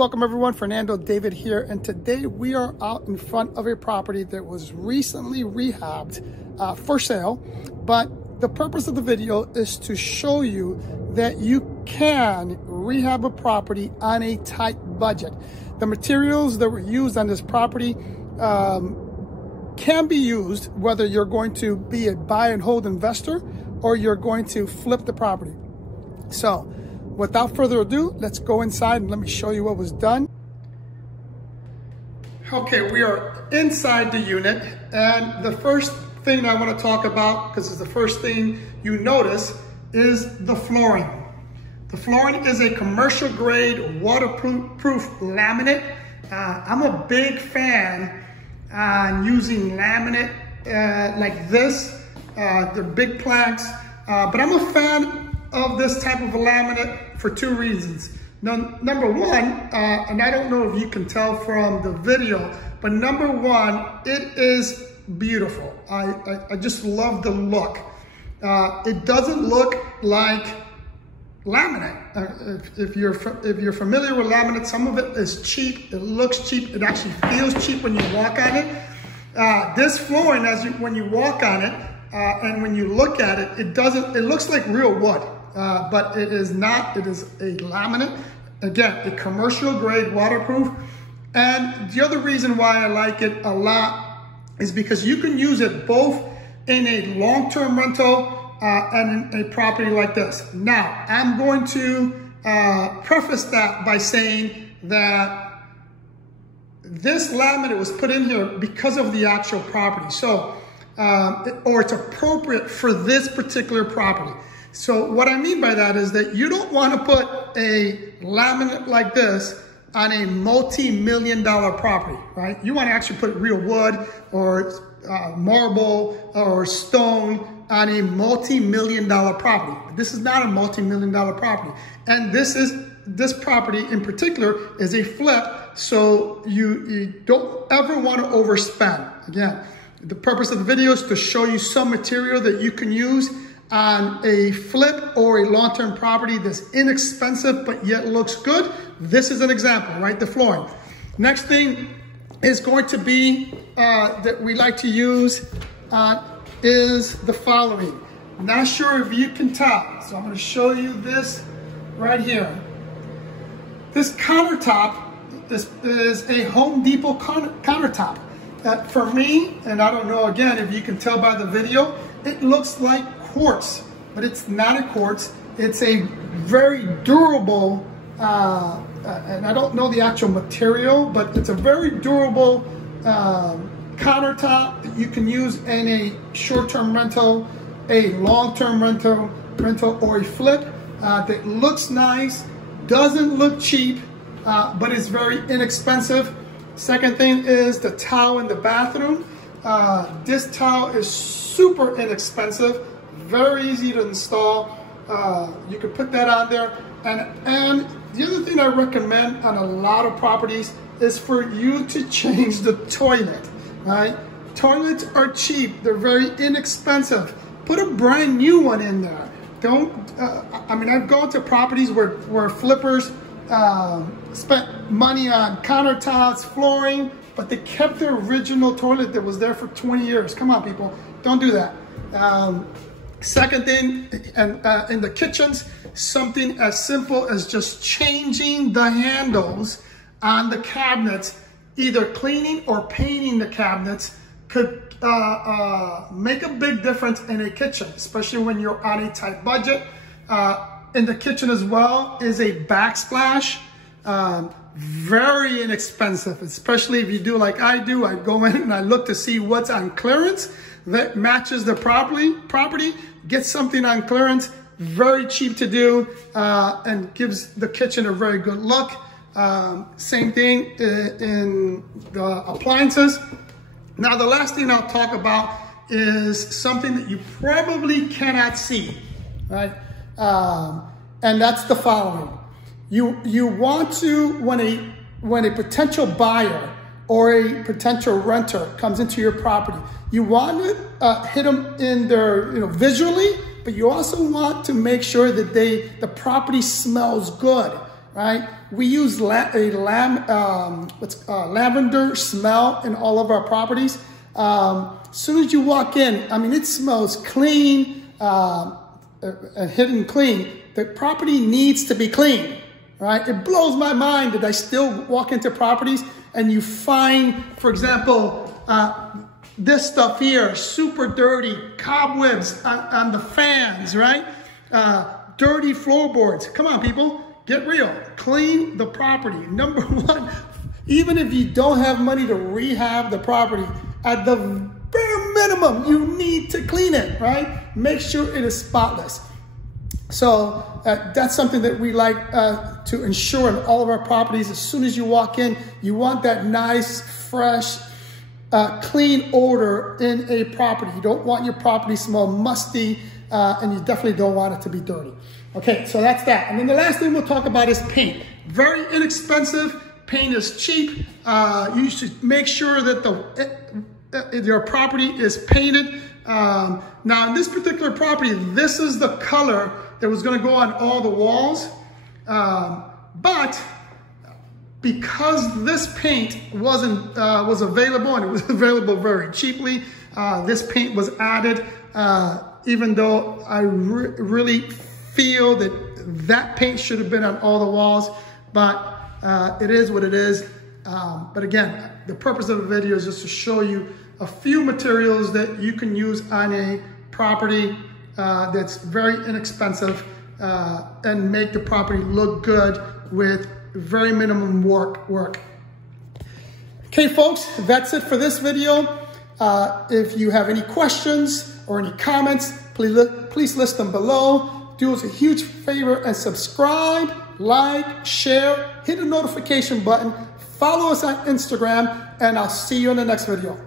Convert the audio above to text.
Welcome everyone, Fernando David here, and today we are out in front of a property that was recently rehabbed for sale. But the purpose of the video is to show you that you can rehab a property on a tight budget. The materials that were used on this property can be used whether you're going to be a buy and hold investor or you're going to flip the property. So without further ado, let's go inside and let me show you what was done. Okay, we are inside the unit, and the first thing I want to talk about, because it's the first thing you notice, is the flooring. The flooring is a commercial grade waterproof laminate. I'm a big fan on using laminate like this. They're big planks, but I'm a fan of this type of a laminate for two reasons. Now, number one, and I don't know if you can tell from the video, but number one, it is beautiful. I just love the look. It doesn't look like laminate. If you're familiar with laminate, some of it is cheap. It looks cheap. It actually feels cheap when you walk on it. This flooring, when you walk on it, and when you look at it, it looks like real wood, but it is not. It is a laminate. Again, a commercial grade waterproof. And the other reason why I like it a lot is because you can use it both in a long-term rental and in a property like this. Now, I'm going to preface that by saying that this laminate was put in here because of the actual property. So, or it's appropriate for this particular property. So what I mean by that is that you don't want to put a laminate like this on a multi-million-dollar property, right? You want to actually put real wood or marble or stone on a multi-million-dollar property. This is not a multi-million-dollar property. And this property in particular is a flip, so you don't ever want to overspend. Again, the purpose of the video is to show you some material that you can use on a flip or a long-term property that's inexpensive but yet looks good. This is an example, right? The flooring. Next thing is going to be that we like to use is the following. Not sure if you can tell, so I'm going to show you this right here. This countertop is a Home Depot countertop. For me, and I don't know again if you can tell by the video, it looks like quartz, but it's not a quartz. It's a very durable, and I don't know the actual material, but it's a very durable countertop that you can use in a short-term rental, a long-term rental, or a flip that looks nice, doesn't look cheap, but is very inexpensive. Second thing is the towel in the bathroom. This towel is super inexpensive, very easy to install. You can put that on there. And the other thing I recommend on a lot of properties is for you to change the toilet, right? Toilets are cheap, they're very inexpensive. Put a brand new one in there. Don't, I mean, I've gone to properties where flippers spent money on countertops, flooring, but they kept their original toilet that was there for 20 years. Come on, people, don't do that. Second thing, in the kitchens, something as simple as just changing the handles on the cabinets, either cleaning or painting the cabinets, could make a big difference in a kitchen, especially when you're on a tight budget. In the kitchen as well is a backsplash. Very inexpensive, especially if you do like I do. I go in and I look to see what's on clearance that matches the property, get something on clearance, very cheap to do, and gives the kitchen a very good look. Same thing in the appliances. Now, the last thing I'll talk about is something that you probably cannot see, right? And that's the following. You want to, when a potential buyer or a potential renter comes into your property, you want to hit them in their, visually, but you also want to make sure that the property smells good. right? We use lavender smell in all of our properties. As soon as you walk in, I mean, it smells clean, hidden clean. The property needs to be clean, right? It blows my mind that I still walk into properties and you find, for example, this stuff here, super dirty, cobwebs on the fans, right? Dirty floorboards. Come on, people, get real. Clean the property. Number one, even if you don't have money to rehab the property, at the bare minimum, you need to clean it, right? Make sure it is spotless. So that's something that we like to ensure in all of our properties. As soon as you walk in, you want that nice, fresh, clean odor in a property. You don't want your property to smell musty, and you definitely don't want it to be dirty. Okay, so that's that. And then the last thing we'll talk about is paint. Very inexpensive. Paint is cheap. You should make sure that your property is painted. Now, in this particular property, this is the color that was going to go on all the walls. But because this paint was available, and it was available very cheaply, this paint was added, even though I really feel that paint should have been on all the walls, but it is what it is. But again, the purpose of the video is just to show you a few materials that you can use on a property that's very inexpensive and make the property look good with very minimum work. Okay, folks, that's it for this video. If you have any questions or any comments, please list them below. Do us a huge favor and subscribe, like, share, hit the notification button, follow us on Instagram, and I'll see you in the next video.